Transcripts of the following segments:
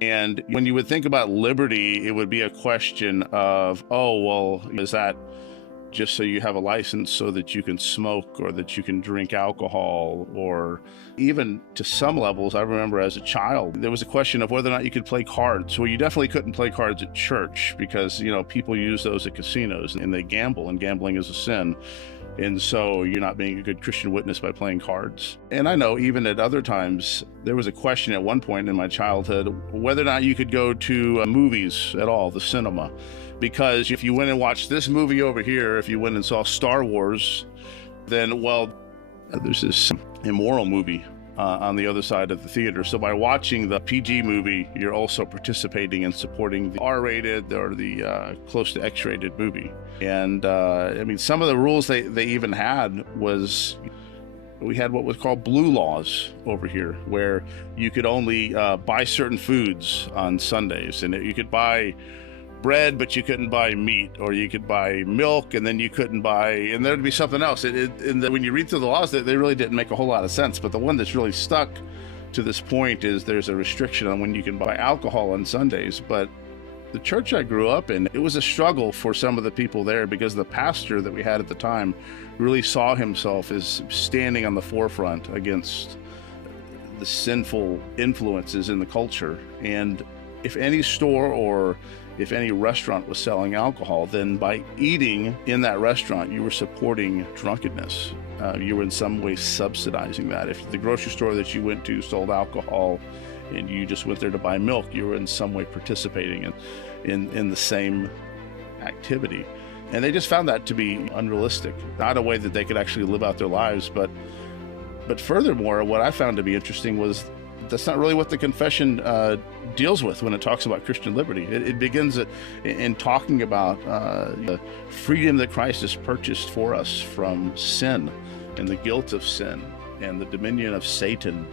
And when you would think about liberty, it would be a question of, oh, well, is that just so you have a license so that you can smoke or that you can drink alcohol? Or even to some levels, I remember as a child, there was a question of whether or not you could play cards. Well, you definitely couldn't play cards at church because, people use those at casinos and they gamble, and gambling is a sin. And so you're not being a good Christian witness by playing cards. And I know even at other times, there was a question at one point in my childhood whether or not you could go to movies at all, the cinema. Because if you went and watched this movie over here, if you went and saw Star Wars, then, well, there's this immoral movie on the other side of the theater. So by watching the PG movie, you're also participating in supporting the R-rated or the close to X-rated movie. And some of the rules they even had was, we had what was called blue laws over here, where you could only buy certain foods on Sundays, and you could buy bread, but you couldn't buy meat, or you could buy milk, and then you couldn't buy, and there'd be something else. When you read through the laws, they really didn't make a whole lot of sense. But the one that's really stuck to this point is there's a restriction on when you can buy alcohol on Sundays. But the church I grew up in, it was a struggle for some of the people there because the pastor that we had at the time really saw himself as standing on the forefront against the sinful influences in the culture. And if any store or if any restaurant was selling alcohol, then by eating in that restaurant, you were supporting drunkenness. You were in some way subsidizing that. If the grocery store that you went to sold alcohol and you just went there to buy milk, you were in some way participating in the same activity. And they just found that to be unrealistic, not a way that they could actually live out their lives. But furthermore, what I found to be interesting was that's not really what the confession deals with when it talks about Christian liberty. It begins in talking about the freedom that Christ has purchased for us from sin and the guilt of sin and the dominion of Satan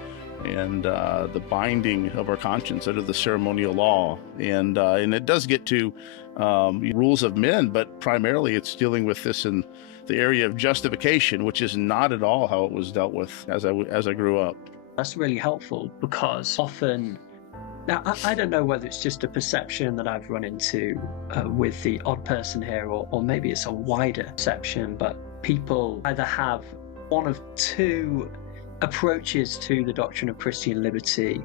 and the binding of our conscience under the ceremonial law. And it does get to rules of men, but primarily it's dealing with this in the area of justification, which is not at all how it was dealt with as I grew up. That's really helpful because often, now I don't know whether it's just a perception that I've run into with the odd person here, or maybe it's a wider perception, but people either have one of two approaches to the doctrine of Christian liberty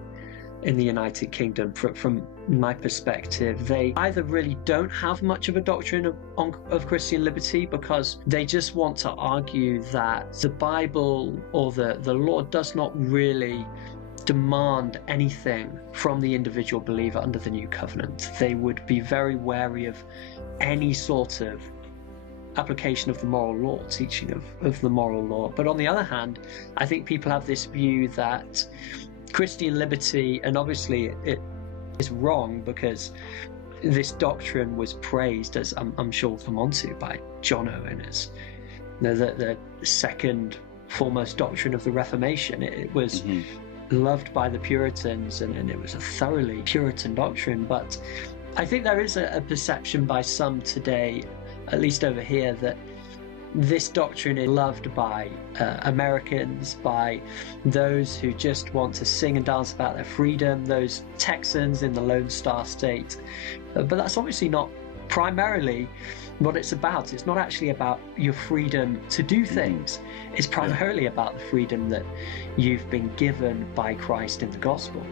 in the United Kingdom. From my perspective, they either really don't have much of a doctrine of Christian liberty because they just want to argue that the Bible or the law does not really demand anything from the individual believer under the new covenant. They would be very wary of any sort of application of the moral law, teaching of the moral law. But on the other hand, I think people have this view that Christian liberty, and obviously it is wrong because this doctrine was praised, as I'm sure we'll come on to, by John Owen as the second foremost doctrine of the Reformation. It was loved by the Puritans, and it was a thoroughly Puritan doctrine. But I think there is a perception by some today, at least over here, that this doctrine is loved by Americans, by those who just want to sing and dance about their freedom, those Texans in the Lone Star State. But that's obviously not primarily what it's about. It's not actually about your freedom to do things. It's primarily about the freedom that you've been given by Christ in the gospel.